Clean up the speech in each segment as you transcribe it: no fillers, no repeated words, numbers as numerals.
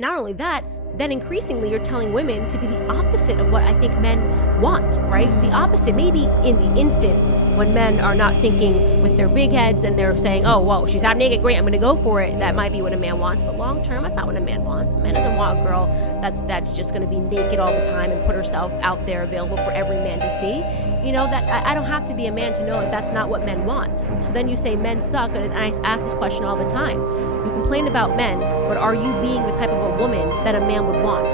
Not only that, then increasingly you're telling women to be the opposite of what I think men want, right? The opposite, maybe in the instant when men are not thinking with their big heads and they're saying, oh, whoa, she's half naked, great, I'm gonna go for it. That might be what a man wants, but long term, that's not what a man wants. A man doesn't want a girl that's just gonna be naked all the time and put herself out there available for every man to see. You know, that I don't have to be a man to know that that's not what men want. So then you say men suck, and I ask this question all the time. You complain about men, but are you being the type of a woman that a man would want?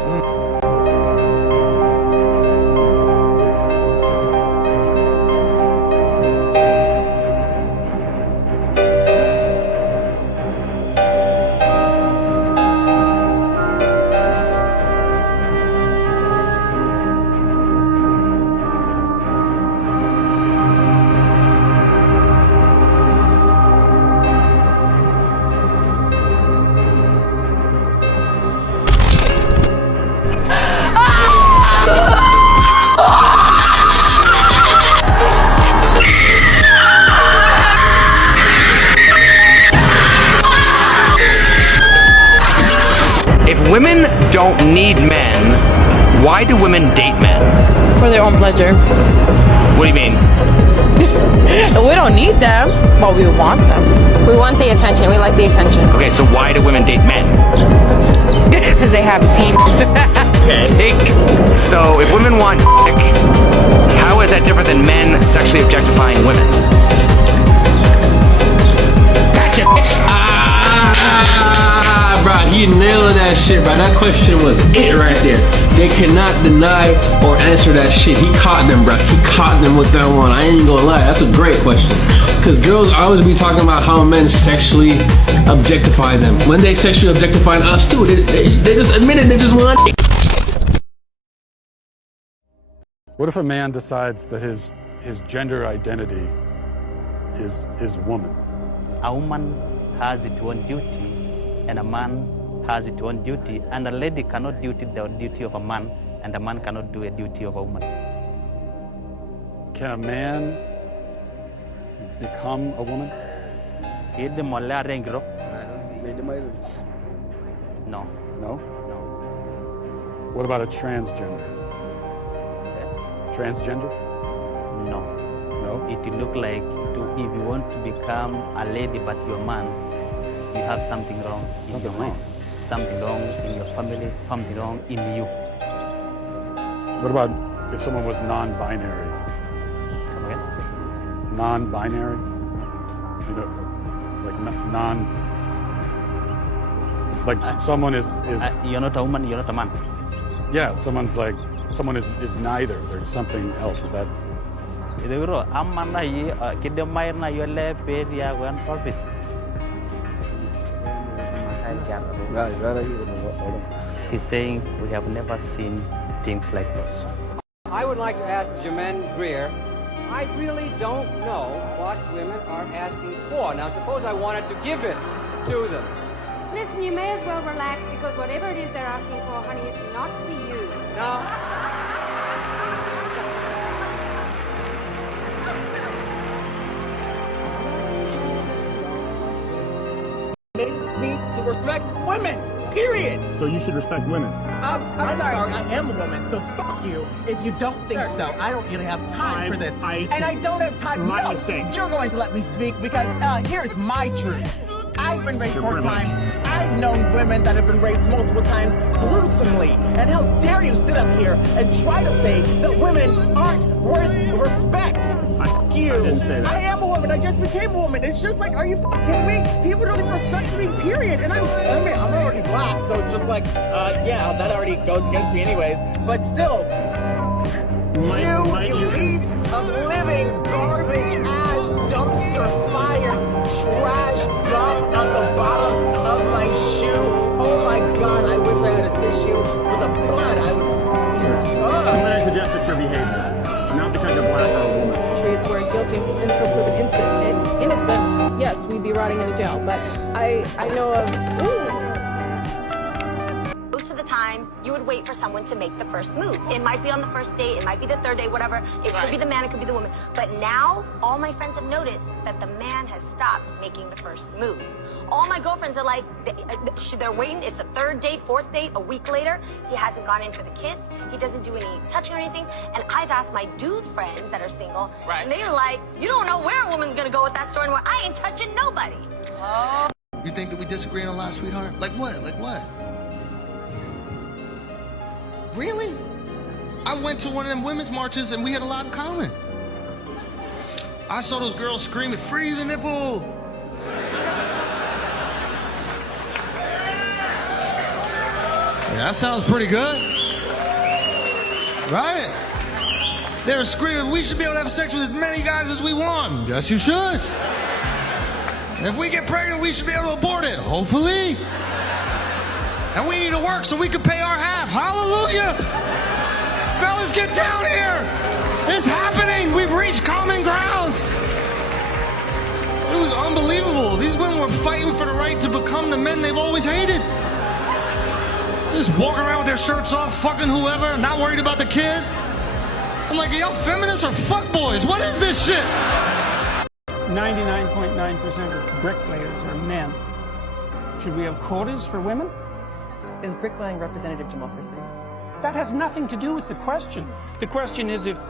Women don't need men. Why do women date men? For their own pleasure. What do you mean? We don't need them, but we want them. We want the attention. We like the attention. Okay, so why do women date men? Because they have penis. Okay. So if women want dick, how is that different than men sexually objectifying women? Gotcha, bitch. Bro, he nailed that shit, bro. That question was it right there. They cannot deny or answer that shit. He caught them, bro. He caught them with that one. I ain't gonna lie. That's a great question. Because girls always be talking about how men sexually objectify them. When they sexually objectify us too, they just admit it. They just want it. What if a man decides that his gender identity is woman? A woman has its own duty, and a man has its own duty, and a lady cannot do the duty of a man, and a man cannot do a duty of a woman. Can a man become a woman? No. No? No. What about a transgender? Transgender? No. No? It will look like if you want to become a lady but you're a man, you have something wrong in your mind. Something wrong in your family, something wrong in you. What about if someone was non-binary? Come again? Non-binary? You know, like like someone is you're not a woman, you're not a man. yeah, someone is neither. There's something else. Is that? He's saying we have never seen things like this. I would like to ask Germaine Greer, I really don't know what women are asking for. Now, suppose I wanted to give it to them. Listen, you may as well relax, because whatever it is they're asking for, honey, it's not for you. Now, they need to respect women, period. So you should respect women. I'm sorry, I am a woman, so fuck you if you don't think so. I don't really have time for this. And I don't have time. My mistake. You're going to let me speak because here's my truth. I've been raped 4 times. I've known women that have been raped multiple times gruesomely. And how dare you sit up here and try to say that women aren't worth respect? Fuck you. I didn't say that. I am a woman. I just became a woman. It's just like, are you fucking kidding me? People don't even respect me, period. And I'm already black, so it's just like, yeah, that already goes against me anyways. But still, you piece of living garbage ass dumpster fire trash gum on the bottom of my shoe. Oh my god, I wish I had a tissue for the blood. I would. I'm going to suggest it's your behavior, not because you're black or a woman. Treated for guilty until proven innocent. Yes, we'd be rotting in a jail. But I know of. Most of the time, time, you would wait for someone to make the first move. It might be on the first date, it might be the third date, whatever. It could be the man, it could be the woman. But now, all my friends have noticed that the man has stopped making the first move. All my girlfriends are like, they're waiting. It's a third date, fourth date, a week later. He hasn't gone in for the kiss. He doesn't do any touching or anything. And I've asked my dude friends that are single, and they're like, you don't know where a woman's gonna go with that story anymore. I ain't touching nobody. Oh. You think that we disagree on a lot, sweetheart? Like what? Like what? Really? I went to one of them women's marches and we had a lot in common. I saw those girls screaming, "Free the nipple!" That sounds pretty good. Right? They were screaming, "We should be able to have sex with as many guys as we want." Yes, you should. And if we get pregnant, we should be able to abort it. Hopefully. And we need to work so we can pay our half. Hallelujah. Fellas, get down here. It's happening. We've reached common ground. It was unbelievable. These women were fighting for the right to become the men they've always hated. Just walking around with their shirts off, fucking whoever, not worried about the kid. I'm like, are y'all feminists or fuckboys? What is this shit? 99.9% of bricklayers are men. Should we have quotas for women? Is bricklaying representative democracy? That has nothing to do with the question. The question is if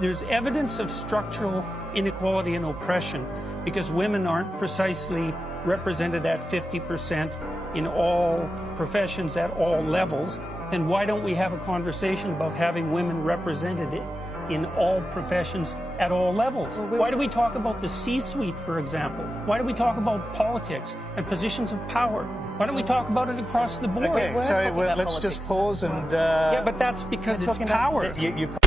there's evidence of structural inequality and oppression because women aren't precisely represented at 50% in all professions at all levels, then why don't we have a conversation about having women represented in all professions at all levels? Why do we talk about the C-suite, for example? Why do we talk about politics and positions of power? Why don't we talk about it across the board? Okay, sorry, let's just pause and... Yeah, but that's because it's power. You've